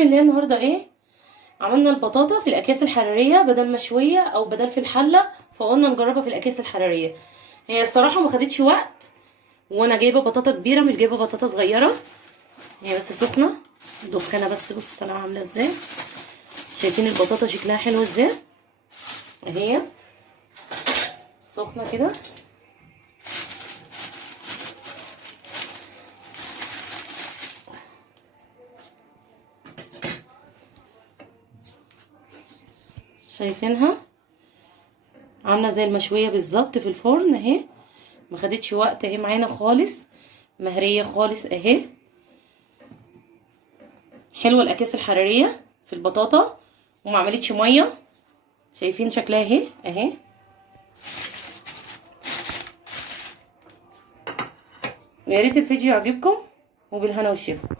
اللي هي النهارده ايه؟ عملنا البطاطا في الاكياس الحراريه بدل مشويه او بدل في الحله، فقلنا نجربها في الاكياس الحراريه. هي الصراحه ما خدتش وقت، وانا جايبه بطاطا كبيره مش جايبه بطاطا صغيره. هي بس سخنه دكانه، بس بصوا طالعه عامله ازاي. شايفين البطاطا شكلها حلو ازاي اهي سخنه كده. شايفينها عامله زي المشويه بالظبط في الفرن اهي، ما خدتش وقت اهي معانا خالص، مهريه خالص اهي. حلوه الاكياس الحراريه في البطاطا وما عملتش ميه. شايفين شكلها اهي اهي. ويا ريت الفيديو يعجبكم، وبالهنا والشفا.